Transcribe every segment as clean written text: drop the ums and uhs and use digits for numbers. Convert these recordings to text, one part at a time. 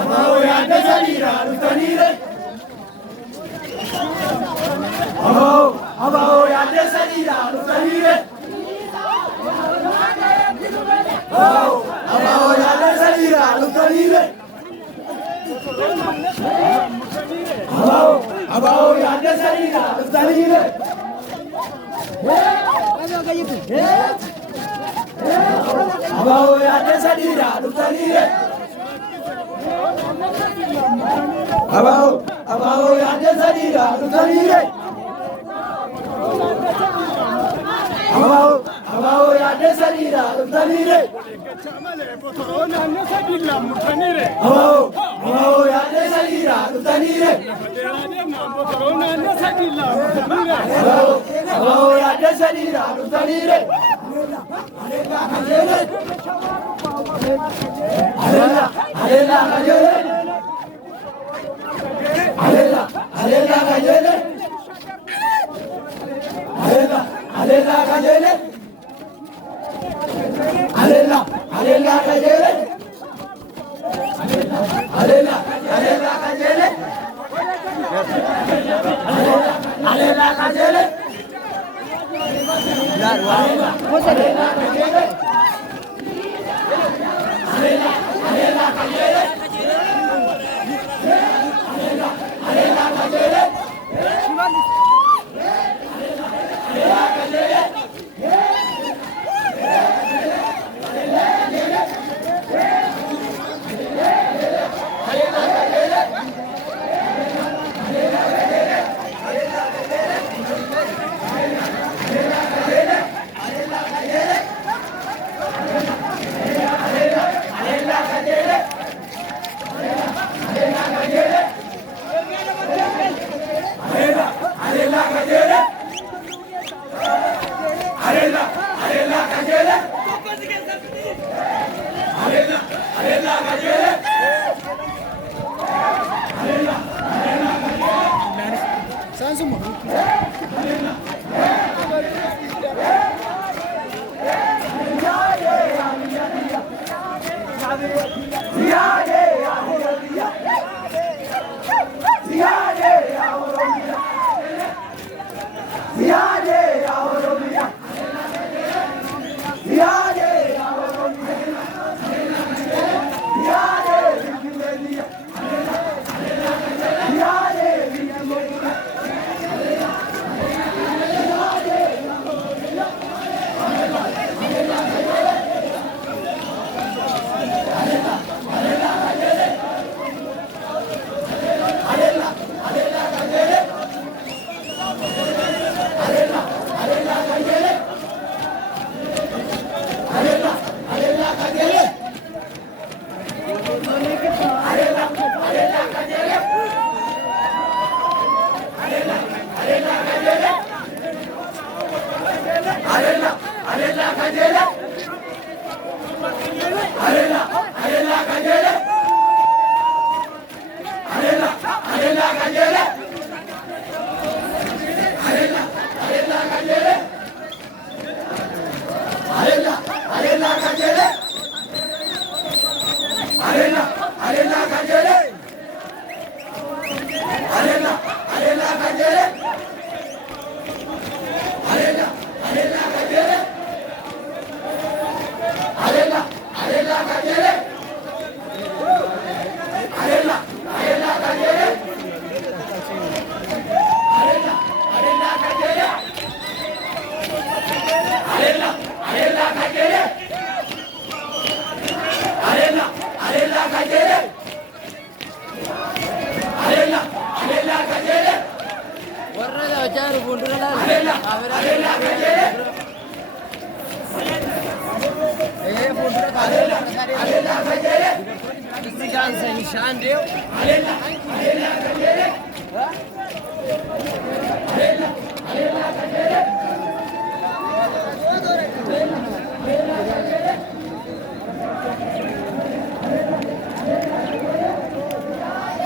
Abao yaadde sadiidhaa dhuftaniire. Abao yaadde sadiidhaa dhuftaniire. Abao yaadde sadiidhaa dhuftaniire. Abao yaadde sadiidhaa dhuftaniire. Abao yaadde sadiidhaa dhuftaniire. Abao yaadde sadiidhaa dhuftaniire. Abao yaadde sadiidhaa dhuftaniire. Abao yaadde sadiidhaa dhuftaniire. Abao yaadde sadiidhaa dhuftaniire. Abao yaadde sadiidhaa dhuftaniire.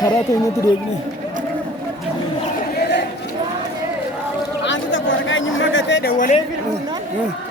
खरा तो इन्हें तो देखने आज तो कोरका निम्मा कहते हैं डबले फिर